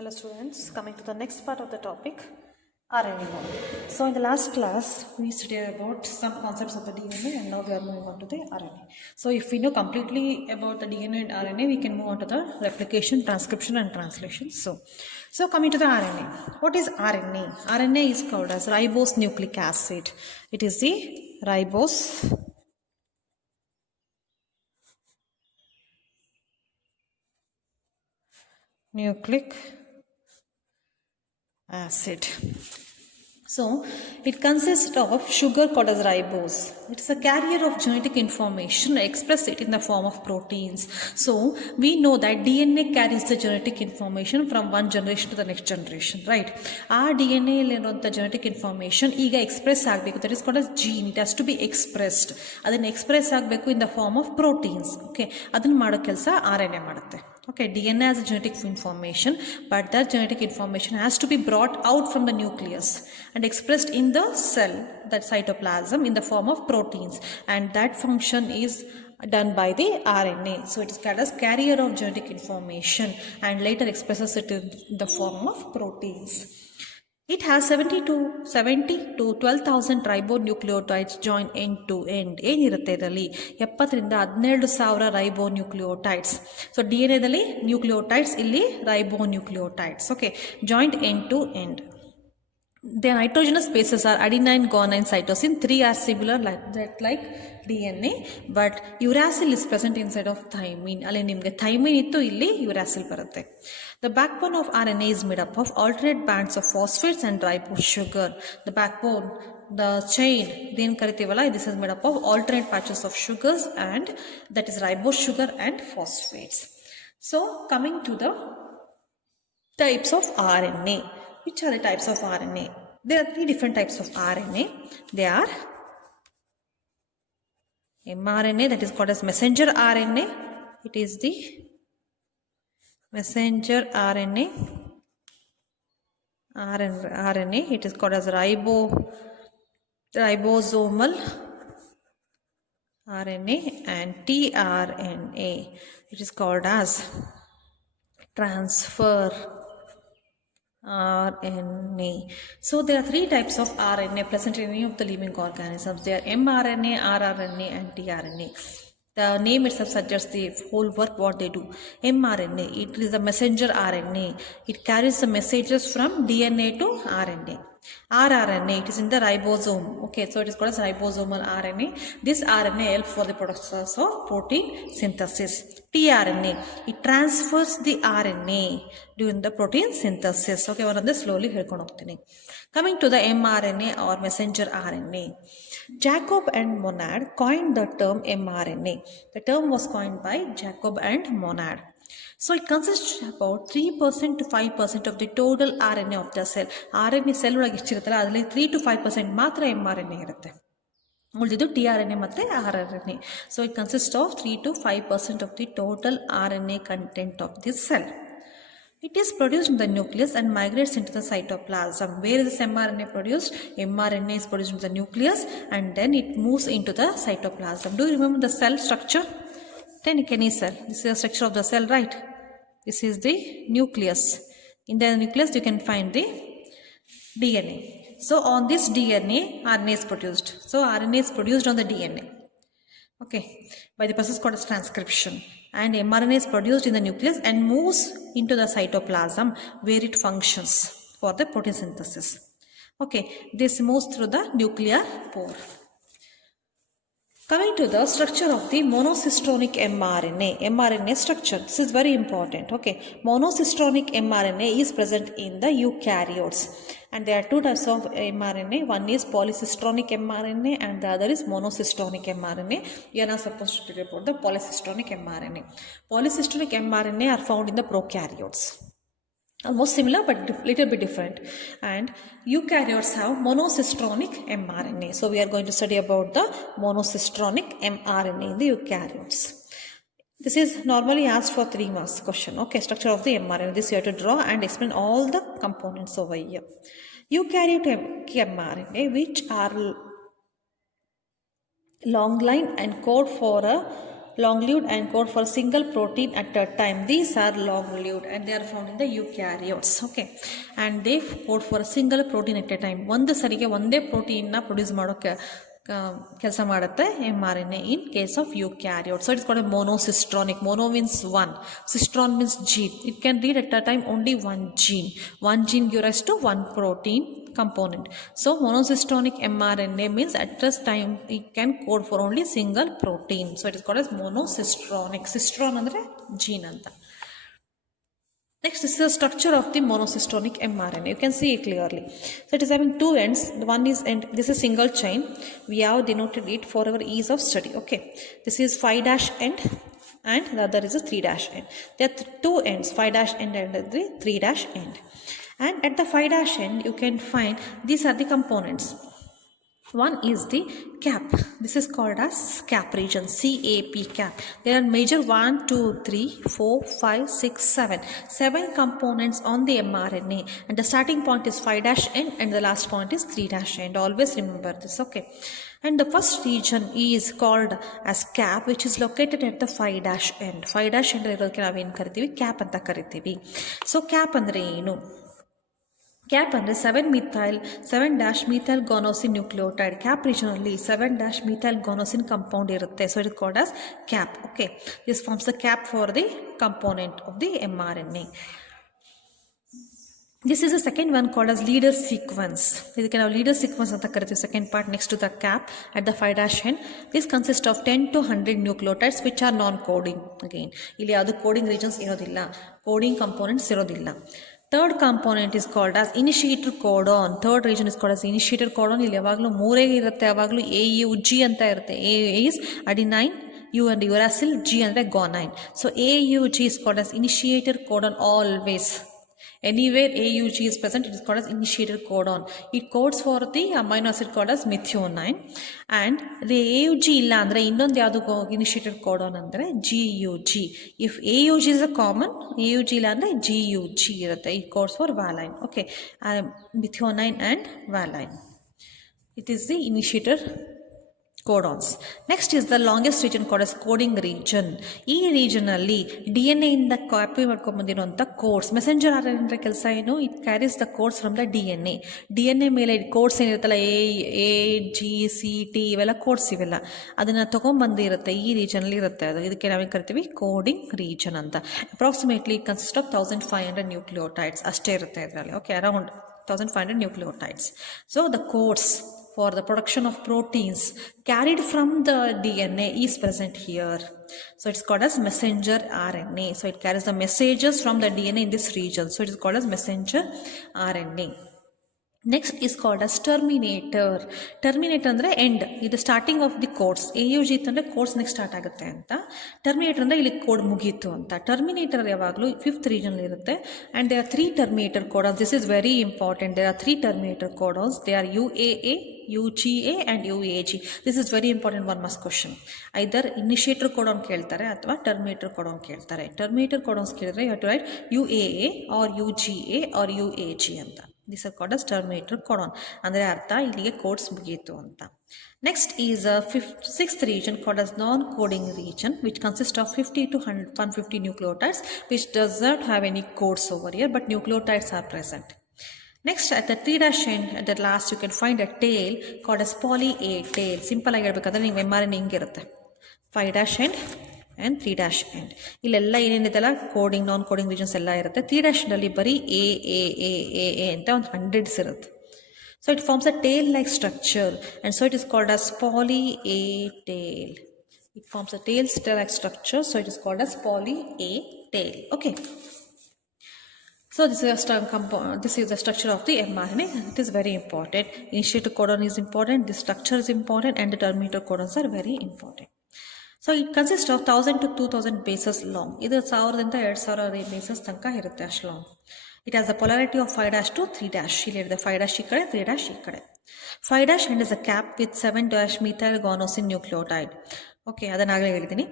Hello students, coming to the next part of the topic, RNA model. So in the last class, we studied about some concepts of the DNA and now we are moving on to the RNA. So if we know completely about the DNA and RNA, we can move on to the replication, transcription and translation. So coming to the RNA, what is RNA? RNA is called as ribose nucleic acid. It is the ribose nucleic acid. So it consists of sugar called as ribose. It is a carrier of genetic information. Express it in the form of proteins. So we know that DNA carries the genetic information from one generation to the next generation, right? Our DNA the genetic information ಈಗ express ಆಗಬೇಕು. That is called as gene. It has to be expressed. ಅದನ್ನು express ಆಗಬೇಕು in the form of proteins. Okay, ಅದನ್ನು ಮಾಡೋ ಕೆಲಸ RNA ಮಾಡುತ್ತೆ. Okay, DNA has a genetic information, but that genetic information has to be brought out from the nucleus and expressed in the cell, that cytoplasm, in the form of proteins, and that function is done by the RNA. So it is called as carrier of genetic information and later expresses it in the form of proteins. It has 70 to 12,000 ribonucleotides joined end to end. ಏನಿರುತ್ತೆ ಇದರಲ್ಲಿ 70ರಿಂದ 12,000 ribonucleotides. So DNA ದಲ್ಲಿ nucleotides, ಇಲ್ಲಿ ribonucleotides. Okay, joined end to end. The nitrogenous bases are adenine, guanine, cytosine. 3 are similar like DNA, but uracil is present inside of thymine. ಅಲ್ಲಿ ನಿಮಗೆ thymine ಇತ್ತು, ಇಲ್ಲಿ uracil ಬರುತ್ತೆ. The backbone of RNA is made up of alternate bands of phosphates and ribose sugar. The backbone, the chain, then karitivala, this is made up of alternate patches of sugars, and that is ribose sugar and phosphates. So coming to the types of RNA. Which are the types of RNA? There are 3 different types of RNA. They are mRNA, that is called as messenger RNA. It is the messenger RNA. It is called as ribosomal RNA, and tRNA. It is called as transfer RNA. So there are 3 types of RNA present in any of the living organisms. They are mRNA, rRNA and tRNA. The name itself suggests the whole work what they do. mRNA, it is a messenger RNA. It carries the messages from DNA to RNA. rRNA, it is in the ribosome. Okay, so it is called as ribosomal RNA. This RNA helps for the production of protein synthesis. tRNA, it transfers the RNA during the protein synthesis. Okay, one of the slowly ಹೇಳ್ಕೊಂಡು ಹೋಗ್ತೀನಿ. Coming to the mRNA or messenger RNA. Jacob and Monod coined the term mRNA. The term was coined by Jacob and Monod. So it consists about 3% to 5% of the total RNA of the cell. RNA cell ಒಳಗೆ ಎಷ್ಟಿರುತ್ತಲ್ಲ ಅದರಲ್ಲಿ 3 to 5% ಮಾತ್ರ mRNA ಇರುತ್ತೆ. ಉಳಿದಿದ್ದು tRNA ಮತ್ತು rRNA. So it consists of 3 to 5% of the total RNA content of this cell. It is produced in the nucleus and migrates into the cytoplasm. Where is this mRNA produced? mRNA is produced in the nucleus and then it moves into the cytoplasm. Do you remember the cell structure? Any cell. This is the structure of the cell, right? This is the nucleus. In the nucleus you can find the DNA. So on this DNA, RNA is produced. So RNA is produced on the DNA. Okay, by the process called as transcription. And mRNA is produced in the nucleus and moves into the cytoplasm where it functions for the protein synthesis. Okay, this moves through the nuclear pore. Coming to the structure of the monocistronic mRNA structure. This is very important. Okay, monocistronic mRNA is present in the eukaryotes, and there are 2 types of mRNA. One is polycistronic mRNA and the other is monocistronic mRNA. You are not supposed to report the polycistronic mRNA. Polycistronic mRNA are found in the prokaryotes. Almost similar but little bit different, and eukaryotes have monocistronic mRNA. So we are going to study about the monocistronic mRNA in the eukaryotes. This is normally asked for 3 marks question. Okay, structure of the mRNA. This you have to draw and explain all the components over here. Eukaryotic mRNA, which are long line and code for a long-lived and code for single protein at a time. These are long-lived and they are found in the eukaryotes. Okay, and they code for a single protein at a time. ಒಂದು ಸರಿಗೆ ಒಂದೇ ಪ್ರೋಟೀನ್ನ produce ಮಾಡೋಕ್ಕೆ ಕೆಲಸ ಮಾಡುತ್ತೆ mRNA in case of eukaryotes. So it's called a monocistronic. Mono means one, cistron means gene. It can read at a time only one gene. One gene gives rise to one protein component. So monocistronic mRNA means at this time it can code for only single protein. So it is called as monocistronic. Cistron andre gene anta. Next, this is the structure of the monocistronic mRNA. You can see it clearly. So it is having two ends. One is end. This is single chain. We have denoted it for our ease of study. Okay. This is 5' end and the other is a 3' end. There are two ends, 5' end and the 3' end. And at the 5' end, you can find these are the components. One is the cap. This is called as cap region, CAP cap. There are major 1, 2, 3, 4, 5, 6, 7. 7 components on the mRNA. And the starting point is 5' end and the last point is 3' end. Always remember this, okay. And the first region is called as cap, which is located at the 5' end. 5' end irodke navenu karitivi cap anta karitivi. So cap andre enu? Cap ಅಂದರೆ 7-methyl guanosine nucleotide. Cap region ಅಲ್ಲಿ 7-methyl guanosine compound ಇರುತ್ತೆ. So it is called as cap. Okay, this forms the cap for the component of the mRNA. This is the second one called as leader sequence. ಇದಕ್ಕೆ ನಾವು leader sequence ಅಂತ ಕರಿತೀವಿ. Second part next to the cap at the 5' end. This consists of 10 to 100 nucleotides which are non-coding. Again, ಇಲ್ಲಿ ಯಾವುದು coding regions ಇರೋದಿಲ್ಲ, coding components ಇರೋದಿಲ್ಲ. Third component is called as initiator codon. Third region is called as initiator codon. ಇಲ್ಲಿ ಯಾವಾಗಲೂ ಮೂರೇ ಇರುತ್ತೆ, ಯಾವಾಗಲೂ AUG ಅಂತ ಇರುತ್ತೆ. A is adenine, U and uracil, G ಅಂದರೆ guanine. So AUG is called as initiator codon always. Anywhere AUG is present, it is called as initiator codon. It codes for the amino acid called as methionine. And the AUG illa andre innondu yadu initiator codon andre GUG. If AUG is a common, AUG illa andre GUG irutte. It codes for valine. Okay, methionine and valine. It is the initiator codons. Next is the longest region called as coding region. ಈ region ಅಲ್ಲಿ DNA ಇಂದ copy ಮಾಡ್ಕೊಂಡು ಬಂದಿರುವಂತ codes, messenger RNA ಕೆಲಸ ಏನು? It carries the codes from the DNA ಮೇಲೆ codes ಏನಿರುತ್ತಲ್ಲ AGCT ಇವೆಲ್ಲ ಕೋಡ್ಸ್ ಇವೆಲ್ಲ ಅದನ್ನ ತಗೊಂಡ್ಬಂದಿರುತ್ತೆ, ಈ ರೀಜನ್ ಅಲ್ಲಿ ಇರುತ್ತೆ. ಅದು ಇದಕ್ಕೆ ನಾವೇನು ಕರಿತೀವಿ? ಕೋಡಿಂಗ್ ರೀಜನ್ ಅಂತ. ಅಪ್ರಾಕ್ಸಿಮೇಟ್ಲಿ ಕನ್ಸಿಸ್ಟ್ ಆಫ್ 1500 ನ್ಯೂಕ್ಲಿಯೋಟೈಡ್ಸ್ ಅಷ್ಟೇ ಇರುತ್ತೆ ಇದರಲ್ಲಿ. Okay, around 1500 nucleotides. So the codes for the production of proteins carried from the DNA is present here. So it's called as messenger RNA. So it carries the messages from the DNA in this region. So it is called as messenger RNA. Next is called as terminator. Terminator ಅಂದರೆ end. ಇದು starting of the codes. AUG ಅಂದರೆ codes next start ಆಗುತ್ತೆ ಅಂತ. Terminator ಅಂದರೆ ಇಲ್ಲಿ code ಮುಗೀತು ಅಂತ. Terminator ಯಾವಾಗಲೂ 5th ರೀಜನ್ ಇರುತ್ತೆ. And they are 3 terminator codons. This is very important. They are 3 terminator codons. They are UAA, UGA and UAG. This is very important one must question. Either initiator codon ಕೇಳ್ತಾರೆ ಅಥವಾ terminator codon ಕೇಳ್ತಾರೆ. Terminator codons ಕೇಳಿದ್ರೆ you have to write UAA or UGA or UAG ಅಂತ. These are called as terminator codon. ಅಂದರೆ ಅರ್ಥ ಇಲ್ಲಿಗೆ codes ಮುಗಿಯಿತು ಅಂತ. Next is a 6th region called as non-coding region, which consists of 50 to 150 nucleotides, which does not have any codes over here, but nucleotides are present. Next, at the 3' end, at the last, you can find a tail called as poly A tail. Simple ಆಗಿ ಹೇಳ್ಬೇಕಾದ್ರೆ ನೀವು mRNA ಹಿಂಗಿರುತ್ತೆ, 5' end and 3' end. ಇಲ್ಲೆಲ್ಲ ಏನೇನಿದೆಲ್ಲ coding, ನಾನ್ coding regions ಎಲ್ಲ ಇರುತ್ತೆ. 3' end ಅಲ್ಲಿ ಬರೀ A ಅಂತ ಒಂದು 100s ಇರುತ್ತೆ. So it forms a tail-like structure, and so it is called as poly A tail. It forms a tail-like structure, so it is called as poly A tail. Okay. So this is the structure of the mRNA. It is very important. Initiator codon is important, the structure is important, and the terminator codons are very important. So it consists of 1000 to 2000 bases long. ಇದು 1000 ಇಂದ 2000 bases ತನಕ ಇರುತ್ತೆ ಅಷ್ಟು long. It has the polarity of 5' to 3'. ಇಲ್ಲಿ ಇದೆ 5' ಈ ಕಡೆ, 3' ಈ ಕಡೆ. 5' end is a cap with 7-methyl guanosine nucleotide. Okay, ಅದನ್ನಾಗಲೇ ಹೇಳಿದ್ದೀನಿ.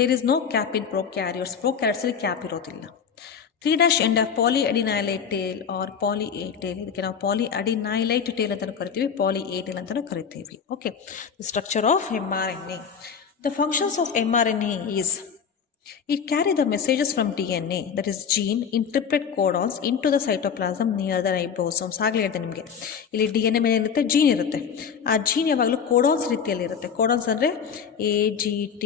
There is no cap in prokaryotes. Prokaryotes ಅಲ್ಲಿ ಕ್ಯಾಪ್ ಇರೋದಿಲ್ಲ. 3' end of polyadenylate tail or poly A tail. ಇದಕ್ಕೆ ನಾವು polyadenylate tail ಅಂತ ಕರಿತೀವಿ, poly A tail ಅಂತ ಕರಿತೀವಿ. Okay, the structure of mRNA. The functions of mRNA is it carry the messages from DNA, that is gene, in triplet codons into the cytoplasm near the ribosomes. ಆಗಲೇ ಹೇಳಿದೆ ನಿಮಗೆ, ಇಲ್ಲಿ DNA ಮೇಲೆ ಇರುತ್ತೆ, gene ಇರುತ್ತೆ. ಆ ಜೀನ್ ಯಾವಾಗಲೂ ಕೋಡಾನ್ಸ್ ರೀತಿಯಲ್ಲಿ ಇರುತ್ತೆ. ಕೋಡಾನ್ಸ್ ಅಂದರೆ AGT,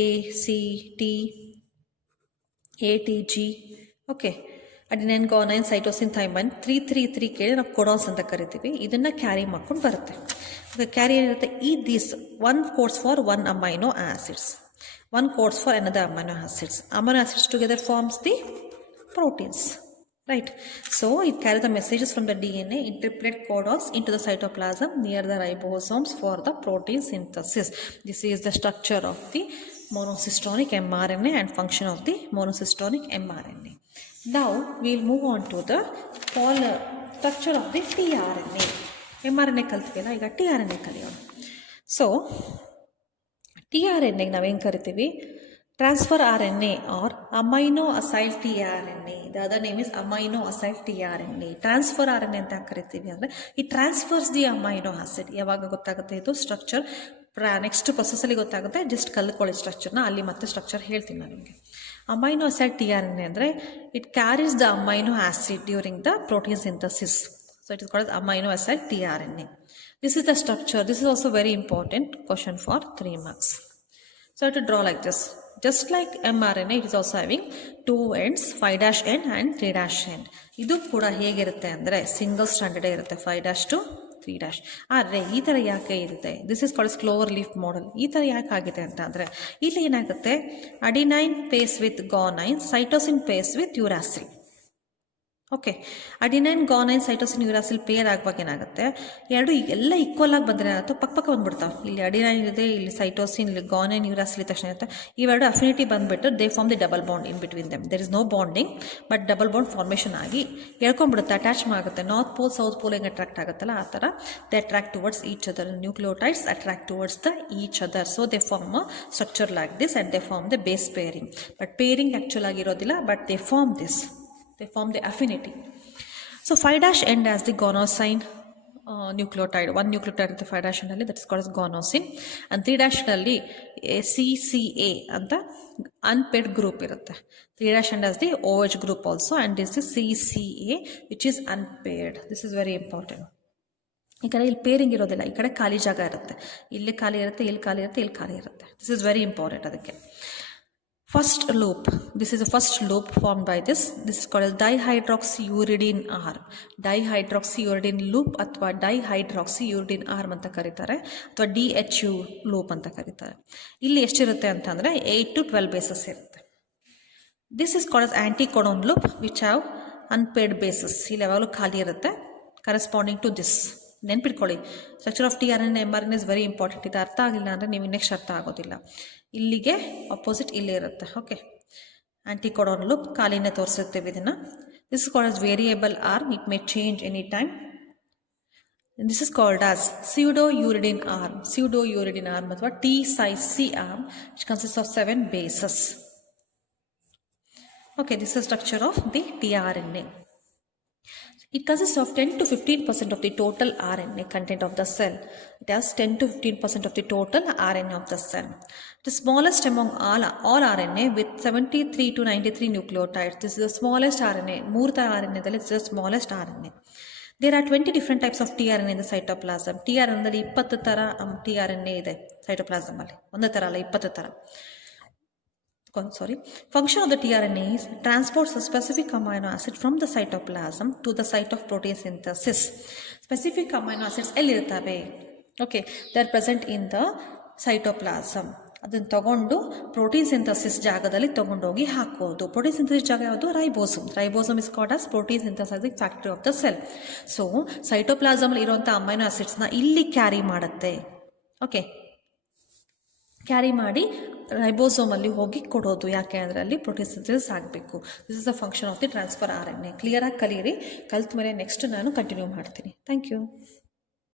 ACT, ATG. Okay, adenine, guanine, cytosine, thymine 333 ಕೇಳಿ ನಾವು ಕೋಡಾನ್ಸ್ ಅಂತ ಕರಿತೀವಿ. ಇದನ್ನು ಕ್ಯಾರಿ ಮಾಡ್ಕೊಂಡು ಬರುತ್ತೆ. ಕ್ಯಾರಿ ಏನಿರುತ್ತೆ, ಈ this one codes for one amino acids, one codes for another amino acids. Amino acids together forms the proteins, right? So it carries the messages from the DNA in triplet codons into the cytoplasm near the ribosomes for the protein synthesis. This is the structure of the monocystonic mRNA and function of the monocystonic mRNA. Now we will move on to the structure of the tRNA. mRNA ಕಲ್ತ್ವಲ್ಲ, ಈಗ tRNA ಕಲಿಯೋಣ. So tRNA ನಾವೇನು ಕರಿತೀವಿ, transfer RNA or amino acyl tRNA. The other name is amino acyl tRNA. Transfer RNA ಅಂತ ಕರಿತೀವಿ ಅಂದರೆ ಈ transfers the amino acid. ಯಾವಾಗ ಗೊತ್ತಾಗುತ್ತೆ ಇದು ಸ್ಟ್ರಕ್ಚರ್, ನೆಕ್ಸ್ಟ್ ಪ್ರೊಸೆಸಲ್ಲಿ ಗೊತ್ತಾಗುತ್ತೆ. ಜಸ್ಟ್ ಕಲ್ತ್ಕೊಳ್ಳಿ ಸ್ಟ್ರಕ್ಚರ್ನ, ಅಲ್ಲಿ ಮತ್ತೆ ಸ್ಟ್ರಕ್ಚರ್ ಹೇಳ್ತೀನಿ ನಾನು ನಿಮಗೆ. ಅಮೈನೋ ಅಸೈಲ್ tRNA ಅಂದರೆ it carries the amino acid during the protein synthesis. So it is called amino acyl tRNA. This is the structure. This is also very important question for 3 marks. So I have to draw like this. Just like mRNA, it is also having 2 ends, 5' end and 3' end. ಇದು ಕೂಡ ಹೇಗಿರುತ್ತೆ ಅಂದರೆ single standard ಇರುತ್ತೆ, 5' to 3'. ಆದರೆ ಈ ಥರ ಯಾಕೆ ಇರುತ್ತೆ, this is called clover leaf model. ಈ ಥರ ಯಾಕೆ ಆಗಿದೆ ಅಂತ ಅಂದರೆ ಇಲ್ಲಿ ಏನಾಗುತ್ತೆ, adenine pairs with guanine, cytosine pairs with uracil. Okay, adenine, guanine, cytosine, uracil pair ಆಗುವಾಗ ಏನಾಗುತ್ತೆ, ಎರಡು ಎಲ್ಲ ಈಕ್ವಲ್ ಆಗಿ ಬಂದರೆ ಏನಾಗುತ್ತೆ, ಪಕ್ಕ ಬಂದ್ಬಿಡ್ತಾವೆ. ಇಲ್ಲಿ ಅಡಿನೈನ್ ಇದೆ, ಇಲ್ಲಿ ಸೈಟೋಸಿನ್, ಇಲ್ಲಿ ಗೋನೈನ್, ಯುರಾಸಿಲ್ ತಕ್ಷಣ ಇರುತ್ತೆ. ಇವೆರಡು ಅಫಿನಿಟಿ ಬಂದುಬಿಟ್ಟು they form the double bond in between them. There is no bonding, but double bond formation ಆಗಿ ಹೇಳ್ಕೊಂಡ್ಬಿಡುತ್ತೆ, ಅಟ್ಯಾಚ್ ಆಗುತ್ತೆ. ನಾರ್ತ್ ಪೋಲ್ ಸೌತ್ ಪೋಲ್ ಹೆಂಗೆ ಅಟ್ರಾಕ್ಟ್ ಆಗುತ್ತಲ್ಲ ಆ ಥರ they attract towards each other. Nucleotides attract towards the each other. So they form a structure like this and they form the base pairing. But pairing actual ಆಗಿರೋದಿಲ್ಲ, but they form this. They form the affinity. So 5' end as the gonosine nucleotide. One nucleotide at the 5' end, that is called as gonosine. And 3' ಅಲ್ಲಿ CCA ಅಂತ unpaired group ಇರುತ್ತೆ. 3' end as the OH group also, and this is CCA which is unpaired. This is very important. ಈ ಕಡೆ ಇಲ್ಲಿ pairing ಇರೋದಿಲ್ಲ, ಈ ಕಡೆ ಖಾಲಿ ಜಾಗ ಇರುತ್ತೆ. ಇಲ್ಲಿ ಖಾಲಿ ಇರುತ್ತೆ, ಇಲ್ಲಿ ಖಾಲಿ ಇರುತ್ತೆ, ಇಲ್ಲಿ ಖಾಲಿ ಇರುತ್ತೆ. This is very important. ಅದಕ್ಕೆ first loop, this is the first loop formed by this is called as dihydroxyuridine R. Dihydroxyuridine loop ಅಥವಾ dihydroxyuridine R ಅಂತ ಕರೀತಾರೆ, ಅಥವಾ DHU ಲೂಪ್ ಅಂತ ಕರೀತಾರೆ. ಇಲ್ಲಿ ಎಷ್ಟಿರುತ್ತೆ ಅಂತಂದರೆ 8 to 12 ಬೇಸಸ್ ಇರುತ್ತೆ. This is called as anticodon loop which have unpaired bases. ಇಲ್ಲಿ ಯಾವಾಗಲೂ ಖಾಲಿ ಇರುತ್ತೆ, ಕರೆಸ್ಪಾಂಡಿಂಗ್ ಟು ದಿಸ್. ನೆನ್ಪಿಟ್ಕೊಳ್ಳಿ, structure of tRNA mRNA is very important. ಇದು ಅರ್ಥ ಆಗಿಲ್ಲ ಅಂದರೆ ನೀವು ನೆಕ್ಸ್ಟ್ ಅರ್ಥ ಆಗೋದಿಲ್ಲ. ಇಲ್ಲಿಗೆ ಅಪೋಸಿಟ್ ಇಲ್ಲೇ ಇರುತ್ತೆ. ಓಕೆ, ಆಂಟಿಕೋಡಾನ್ ಲೂಪ್ ಖಾಲಿನೇ ತೋರಿಸುತ್ತೇವೆ ಇದನ್ನು. This is called as variable arm, it may change any time. This is called as pseudo-uridine arm. Pseudo-uridine arm ಅಥವಾ T-size C arm which consists of 7 bases. Okay, this is structure of the tRNA. It consists of 10 to 15% of the total RNA content of the cell. It has 10 to 15% of the total RNA of the cell. The smallest among all RNA with 73 to 93 nucleotides. This is the smallest RNA. 3 ತರ RNA ದಲ್ಲಿ this is the smallest RNA. There are 20 different types of tRNA in the cytoplasm. tRNA ದಲ್ಲಿ 20 ತರ tRNA ಇದೆ cytoplasm ಅಲ್ಲಿ. ಒಂದೇ ತರ ಅಲ್ಲ, 20 ತರ. Function of the tRNA is transports a specific amino acid from the cytoplasm to the site of protein synthesis. Specific amino acids ಎಲ್ಲಿರ್ತವೆ? Okay, they are present in the cytoplasm. ಅದನ್ನು ತಗೊಂಡು protein synthesis ಜಾಗದಲ್ಲಿ ತಗೊಂಡೋಗಿ ಹಾಕೋದು. Protein synthesis ಜಾಗ ಯಾವುದು? Ribosome. Ribosome is called as protein synthesising factory of the cell. So ಸೈಟೋಪ್ಲಾಸಮಲ್ಲಿ ಇರುವಂಥ amino ಆಸಿಡ್ಸ್ನ ಇಲ್ಲಿ ಕ್ಯಾರಿ ಮಾಡುತ್ತೆ. ಓಕೆ, ಕ್ಯಾರಿ ಮಾಡಿ ರೈಬೋಸೋಮಲ್ಲಿ ಹೋಗಿ ಕೊಡೋದು. ಯಾಕೆ ಅಂದರೆ ಅಲ್ಲಿ ಪ್ರೋಟೀನ್ ಸಿಂಥಸಿಸ್ ಆಗಬೇಕು. This is the function of the transfer RNA. ಕ್ಲಿಯರಾಗಿ ಕಲಿಯಿರಿ. ಕಲ್ತ ಮೇಲೆ ನೆಕ್ಸ್ಟ್ ನಾನು ಕಂಟಿನ್ಯೂ ಮಾಡ್ತೀನಿ. Thank you.